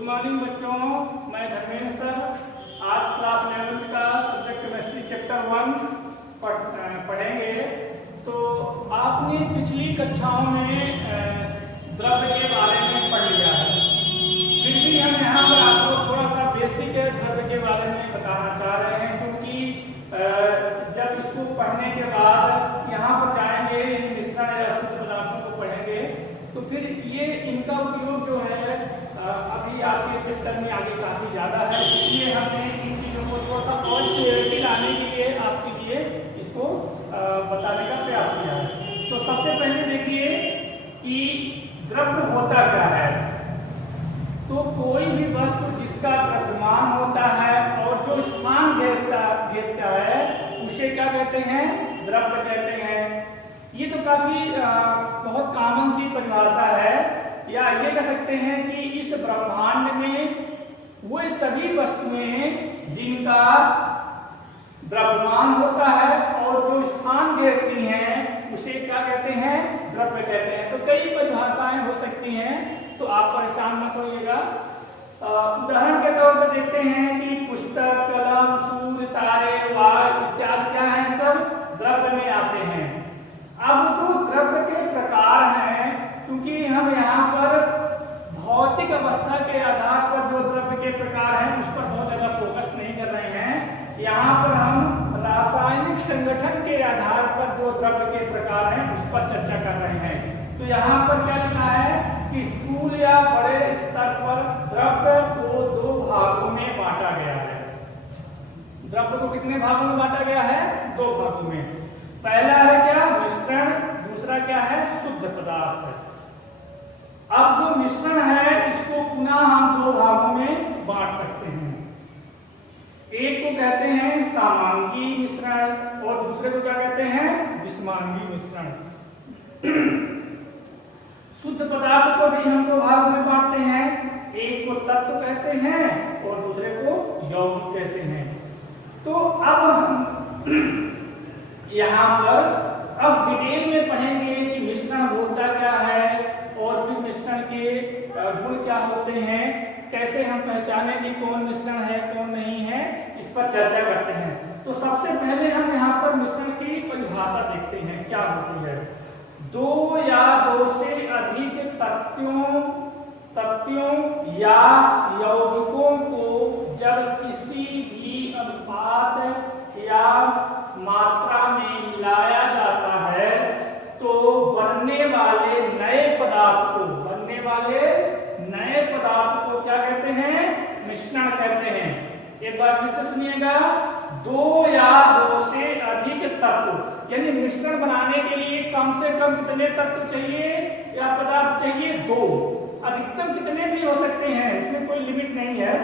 Good morning बच्चों, मैं Dharmendra sir. आज क्लास 11th का सब्जेक्ट केमिस्ट्री चैप्टर 1 पढ़ेंगे। तो आपने पिछली कक्षाओं में द्रव्य के बारे में पढ़ लिया है, फिर भी हम यहाँ पर आपको थोड़ा सा बेसिक द्रव्य के बारे में बताना चाह रहे हैं, क्योंकि जब इसको पढ़ने के बाद यहाँ पर जाएंगे, इन मिश्रण या शुद्ध पदार्थों को पढ़ेंगे, तो फिर ये इनका उपयोग जो है अभी आपके चैप्टर में आगे काफी ज्यादा है। इसलिए हमने इन चीजों को थोड़ा सा और क्लियरिटी लाने के लिए आपके लिए इसको बताने का प्रयास किया है। तो सबसे पहले देखिए कि द्रव्य होता क्या है। तो कोई भी वस्तु जिसका द्रव्यमान होता है और जो स्थान घेरता है उसे क्या कहते हैं? द्रव्य कहते हैं। ये तो काफी बहुत कॉमन सी परिभाषा है, या ये कह सकते हैं कि इस ब्रह्मांड में वो सभी वस्तुएं जिनका द्रव्यमान होता है और जो स्थान घेरती हैं उसे क्या कहते हैं? द्रव्य कहते हैं। तो कई परिभाषाएं हो सकती हैं, तो आप परेशान मत होइएगा। उदाहरण के तौर पर देखते हैं कि पुस्तक, कलम, सूर्य, तारे, वायु इत्यादि क्या है? सब द्रव्य में आते हैं। अब जो द्रव्य के प्रकार हैं, क्योंकि हम यहाँ पर भौतिक अवस्था के आधार पर जो द्रव्य के प्रकार हैं उस पर बहुत ज्यादा फोकस नहीं कर रहे हैं। यहाँ पर हम रासायनिक संगठन के आधार पर जो द्रव्य के प्रकार हैं उस पर चर्चा कर रहे हैं। तो यहाँ पर क्या लिखा है कि स्थूल या बड़े स्तर पर द्रव्य को दो भागों में बांटा गया है। द्रव्य को कितने भागों में बांटा गया है? दो भागों में। पहला है क्या? मिश्रण। दूसरा क्या है? शुद्ध पदार्थ। अब जो मिश्रण है इसको पुनः हम दो भागों में बांट सकते हैं। एक को कहते हैं समांगी मिश्रण और दूसरे को क्या कहते हैं? विषमांगी मिश्रण। शुद्ध पदार्थ को भी हम दो भागों में बांटते हैं, एक को तत्व कहते हैं और दूसरे को यौगिक कहते हैं। तो अब हम यहाँ पर अब डिटेल में पढ़ेंगे कि मिश्रण होता क्या है और फिर मिश्रण के गुण क्या होते हैं, कैसे हम पहचाने कि कौन मिश्रण है कौन नहीं है, इस पर चर्चा करते हैं। तो सबसे पहले हम यहाँ पर मिश्रण की परिभाषा देखते हैं क्या होती है। दो या दो से अधिक तत्वों या यौगिकों को जब किसी भी अनुपात या मात्रा में मिलाया जाता है तो बनने वाले नए पदार्थ को क्या कहते हैं? मिश्रण कहते हैं। एक बार फिर से सुनिएगा, दो या दो से अधिक तत्व, यानी मिश्रण बनाने के लिए कम से कम कितने तत्व चाहिए या पदार्थ चाहिए? दो। अधिकतम कितने भी हो सकते हैं, इसमें कोई लिमिट नहीं है,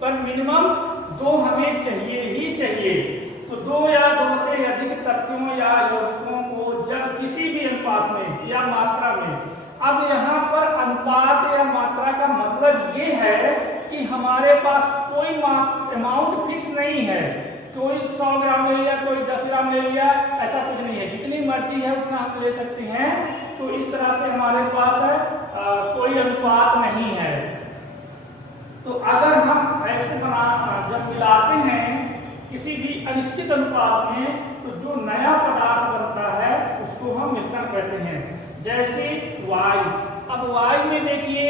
पर मिनिमम दो हमें चाहिए ही चाहिए। तो दो या दो से अधिक तत्वों या यौगिकों को जब किसी भी अनुपात में या मात्रा में, अब यहाँ पर अनुपात या मात्रा का मतलब ये है कि हमारे पास कोई अमाउंट फिक्स नहीं है, कोई 100 ग्राम ले लिया, कोई 10 ग्राम ले लिया, ऐसा कुछ नहीं है। जितनी मर्जी है उतना हम ले सकते हैं। तो इस तरह से हमारे पास कोई अनुपात नहीं है। तो अगर हम ऐसे जब मिलाते हैं किसी भी अनिश्चित अनुपात में, तो जो नया पदार्थ बनता है उसको हम मिश्रण कहते हैं। जैसे वायु। अब वायु में देखिए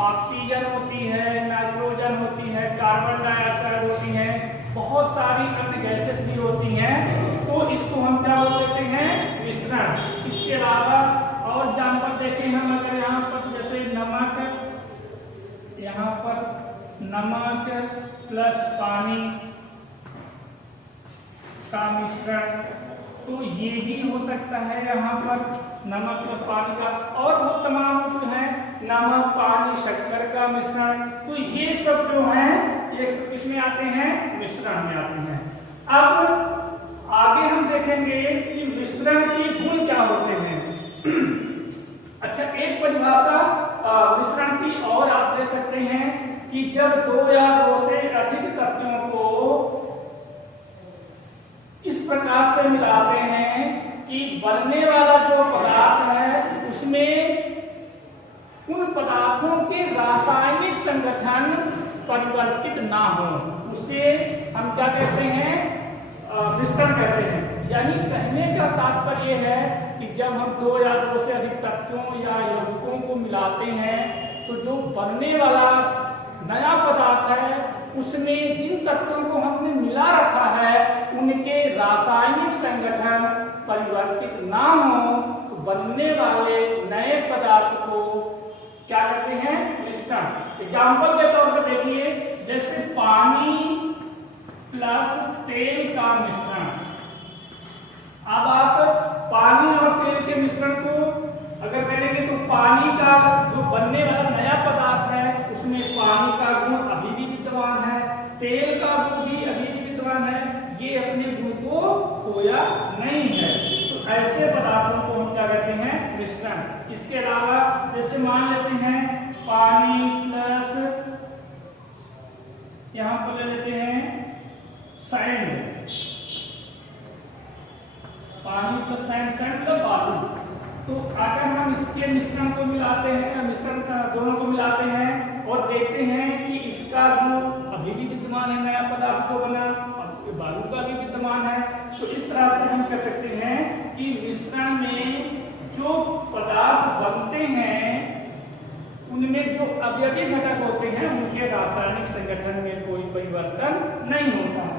ऑक्सीजन होती है, नाइट्रोजन होती है, कार्बन डाइऑक्साइड होती है, बहुत सारी अन्य गैसेस भी होती हैं। तो इसको हम क्या बोलते हैं? मिश्रण। इसके अलावा और एग्जाम्पल देखें हम, अगर यहाँ पर जैसे नमक प्लस पानी का मिश्रण, तो ये भी हो सकता है यहाँ पर नमक प्लस पानी का, और बहुत तमाम जो है नमक, पानी, शक्कर का मिश्रण। तो ये सब जो है ये सब किसमें आते हैं? मिश्रण में आते हैं। अब आगे हम देखेंगे कि मिश्रण के गुण क्या होते हैं। अच्छा, एक परिभाषा मिश्रण की और आप दे सकते हैं कि जब दो या दो से अधिक तत्वों को इस प्रकार से मिलाते हैं कि बनने वाला जो पदार्थ है उसमें उन पदार्थों के रासायनिक संगठन परिवर्तित ना हो, उसे हम क्या कहते हैं, मिश्रण कहते हैं। यानी कहने का तात्पर्य है कि जब हम दो या दो से अधिक तत्वों या यौगिकों को मिलाते हैं तो जो बनने वाला नया पदार्थ है उसमें जिन तत्वों को हमने मिला रखा है उनके रासायनिक संगठन परिवर्तित ना हो तो बनने वाले नए पदार्थ को क्या कहते हैं, मिश्रण। एग्जाम्पल के तौर पर देखिए, जैसे पानी प्लस तेल का मिश्रण। अब आप पानी और तेल के मिश्रण को अगर करेंगे तो पानी का जो बनने वाला नया पदार्थ है उसमें पानी का गुण अभी भी विद्यमान है, तेल का गुण भी अभी भी विद्यमान है, ये अपने गुण को खोया नहीं है। तो ऐसे पदार्थों को हम क्या कहते हैं, मिश्रण। इसके अलावा जैसे मान लेते हैं पानी प्लस, यहां पर ले लेते हैं सैंड, पानी प्लस सैंड, सैंड मतलब बालू। तो अगर हम इसके मिश्रण को मिलाते हैं, मिश्रण दोनों को मिलाते हैं और देखते हैं कि इसका गुण अभी भी विद्यमान है, नया पदार्थ को बना, बालू का भी विद्यमान है, तो इस तरह से हम कह सकते हैं कि मिश्रण में जो पदार्थ बनते हैं उनमें जो अवयवी घटक होते हैं उनके रासायनिक संगठन में कोई परिवर्तन नहीं होता है।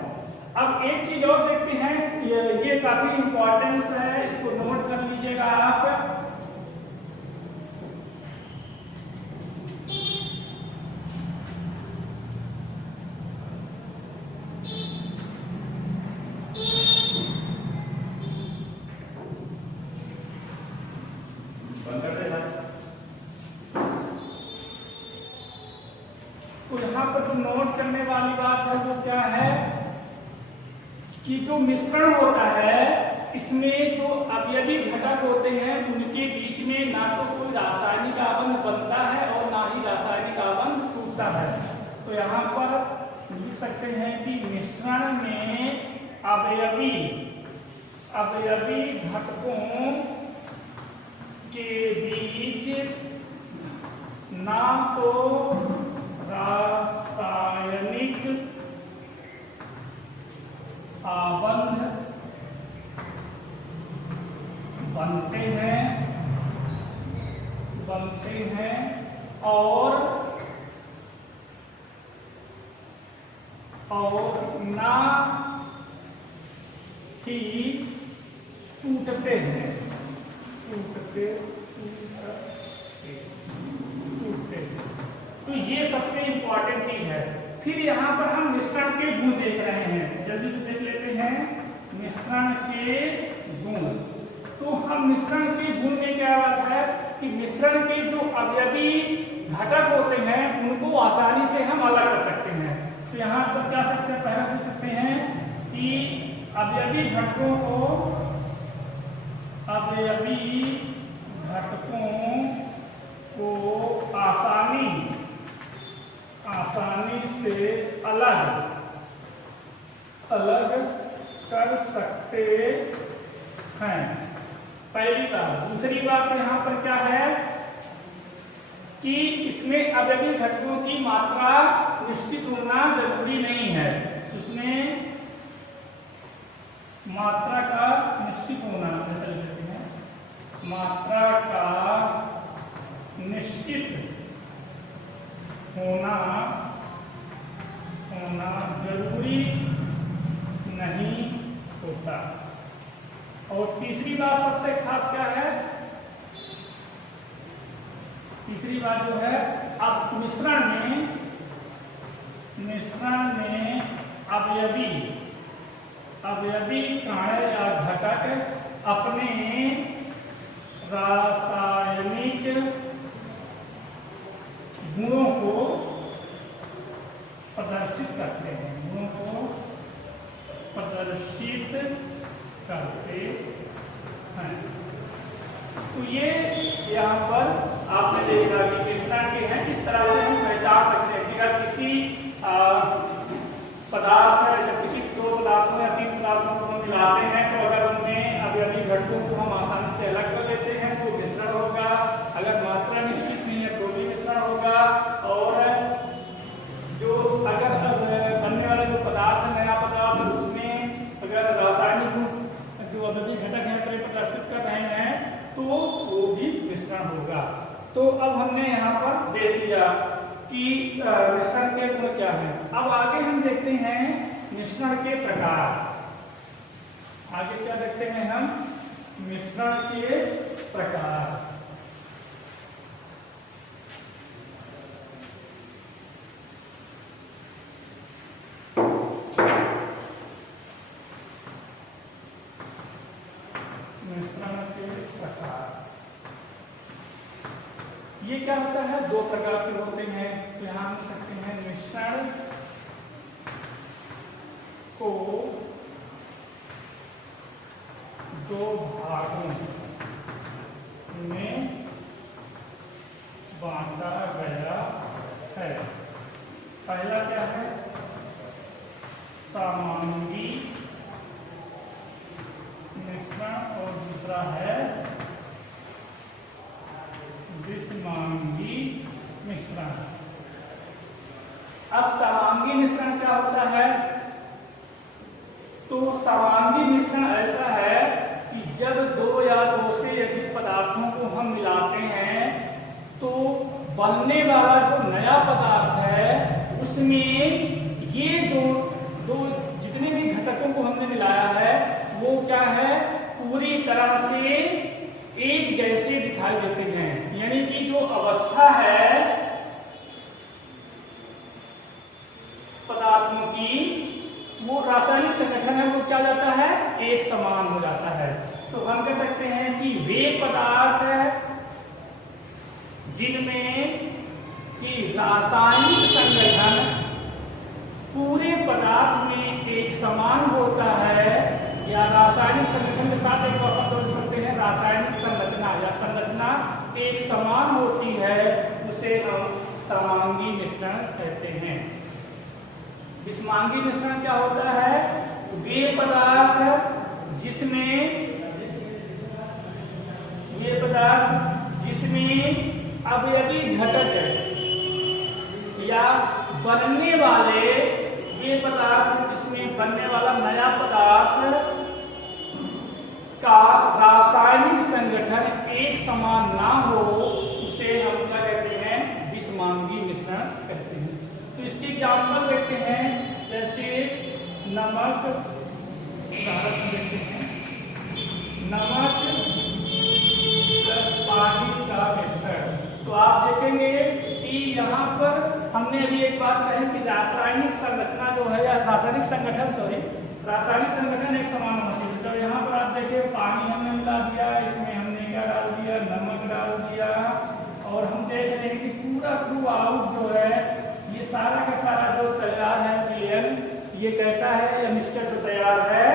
अब एक चीज और देखते हैं, ये काफी इंपॉर्टेंस है, इसको नोट कर लीजिएगा आप। तो यहाँ पर जो नोट करने वाली बात है वो क्या है कि जो मिश्रण होता है इसमें जो अवयवी घटक होते हैं उनके बीच में ना तो कोई रासायनिक आबंध बनता है और ना ही रासायनिक आबंध टूटता है। तो यहाँ पर लिख सकते हैं कि मिश्रण में अवयवी घटकों के बीच ना तो रासायनिक आबंध बनते हैं और ना ही टूटते हैं, तो ये सबसे इंपॉर्टेंट चीज है। फिर यहाँ पर हम मिश्रण के गुण देख रहे हैं, जल्दी से देख लेते हैं मिश्रण के गुण। तो हम मिश्रण के गुण में क्या बात है कि मिश्रण के जो अवयवी घटक होते हैं उनको आसानी से हम अलग कर सकते हैं। तो यहाँ पर क्या सकते हैं, पहले पूछ सकते हैं कि अवयवी घटकों को आसानी से अलग कर सकते हैं, पहली बात। दूसरी बात यहाँ पर क्या है कि इसमें अवयवी घटकों की मात्रा निश्चित होना जरूरी नहीं है, उसमें मात्रा का निश्चित होना, जैसे लिखते हैं मात्रा का निश्चित होना जरूरी नहीं होता। और तीसरी बात सबसे खास क्या है, तीसरी बात जो है, अब मिश्रण में अवयवी कण या घटक अपने रासायनिक गुणों को प्रदर्शित करते हैं, तो ये यहाँ पर आपने देखा कि मिश्रण के हैं, किस तरह से हम पहचान सकते हैं कि अगर किसी पदार्थ है, जब किसी दो पदार्थों या तीन पदार्थों को हम मिलाते हैं तो अगर उनमें अवयवी घटकों को हम आसानी से अलग कर लेते हैं तो मिश्रण होगा। अगर मात्रा निश्चित नहीं है तो भी मिश्रण होगा। तो अब हमने यहाँ पर देख लिया कि मिश्रण के गुण क्या है। अब आगे हम देखते हैं मिश्रण के प्रकार। आगे क्या देखते हैं हम, मिश्रण के प्रकार। मिश्रण के प्रकार ये क्या होता है, दो प्रकार के होते हैं। तो यहाँ हम सकते हैं मिश्रण को दो भागों में बांटा गया है। पहला क्या है, समांगी मिश्रण और दूसरा है विषमांगी मिश्रण। अब समांगी मिश्रण क्या होता है, तो समांगी मिश्रण ऐसा है कि जब दो या दो से अधिक पदार्थों को हम मिलाते हैं तो बनने वाला जो नया पदार्थ है उसमें ये दो जितने भी घटकों को हमने मिलाया है वो क्या है, पूरी तरह से एक जैसे दिखाई देते हैं। यानी कि जो अवस्था है पदार्थों की, वो रासायनिक संगठन है वो क्या जाता है, एक समान हो जाता है। तो हम कह सकते हैं कि वे पदार्थ जिनमें कि रासायनिक संगठन पूरे पदार्थ में एक समान होता है, या रासायनिक संगठन के साथ एक और जोड़ सकते हैं रासायनिक संरचना या संरचना एक समान होती है, उसे हम समांगी मिश्रण कहते हैं। विषमांगी मिश्रण क्या होता है, वे पदार्थ जिसमें अवयवी घटक या बनने वाले ये पदार्थ, जिसमें बनने वाला नया पदार्थ का रासायनिक संगठन एक समान ना हो, उसे हम क्या कहते हैं, विषमांगी मिश्रण कहते हैं। तो इसके एग्जाम्पल देखते हैं, जैसे नमक, उदाहरण देखते हैं, नमक पानी का मिश्रण। तो आप देखेंगे कि यहाँ पर हमने अभी एक बात कही कि रासायनिक संरचना जो है, या रासायनिक संगठन एक समान होना चाहिए। तो यहाँ पर आप देखिए पानी हमने मिला दिया, इसमें हमने क्या डाल दिया, नमक डाल दिया, और हम देख रहे हैं कि पूरा थ्रू आउट जो है ये सारा का सारा जो तैयार है तेल, ये कैसा है, यह मिक्सचर जो तैयार है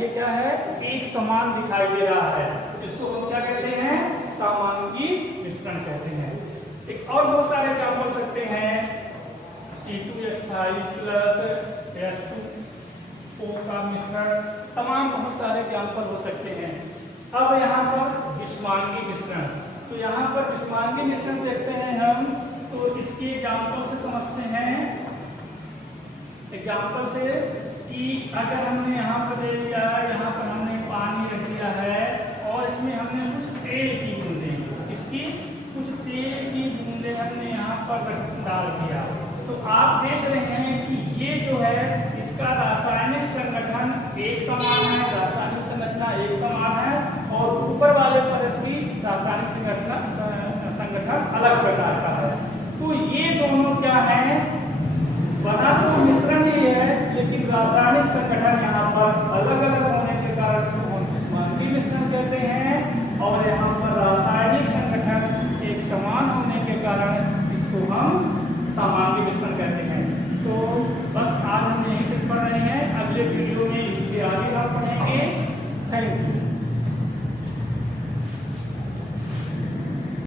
ये क्या है, एक समान दिखाई दे रहा है। इसको हम क्या कहते हैं, समांगी मिश्रण कहते हैं। एक और बहुत सारे क्या बोल सकते हैं, C2H5 + H2O का मिश्रण, तमाम बहुत सारे एग्जाम्पल हो सकते हैं। अब यहाँ पर विषमांगी मिश्रण, तो यहाँ पर विषमांगी मिश्रण देखते हैं हम, तो इसके एग्जाम्पल से समझते हैं, एग्जाम्पल से कि अगर हमने यहाँ पर ले लिया, यहाँ पर हमने पानी रख दिया है और इसमें हमने कुछ तेल की बूंदें, इसकी कुछ तेल की बूंदें हमने यहाँ पर डाल दिया, तो आप देख रहे हैं कि ये जो है इसका रासायनिक संगठन एक समान है, रासायनिक संरचना एक समान है, और ऊपर वाले परत की रासायनिक संगठन अलग प्रकार का है। तो ये दोनों क्या है, बना तो मिश्रण ही है, लेकिन रासायनिक संगठन यहाँ पर अलग अलग होने के कारण इसको हम विषमांगी मिश्रण कहते हैं, और यहाँ पर रासायनिक संगठन एक समान होने के कारण इसको हम समांगी मिश्रण कहते हैं। तो बस आज हम यहीं तक पढ़ रहे हैं, अगले वीडियो में इसके आगे हम पढ़ेंगे। Thank you.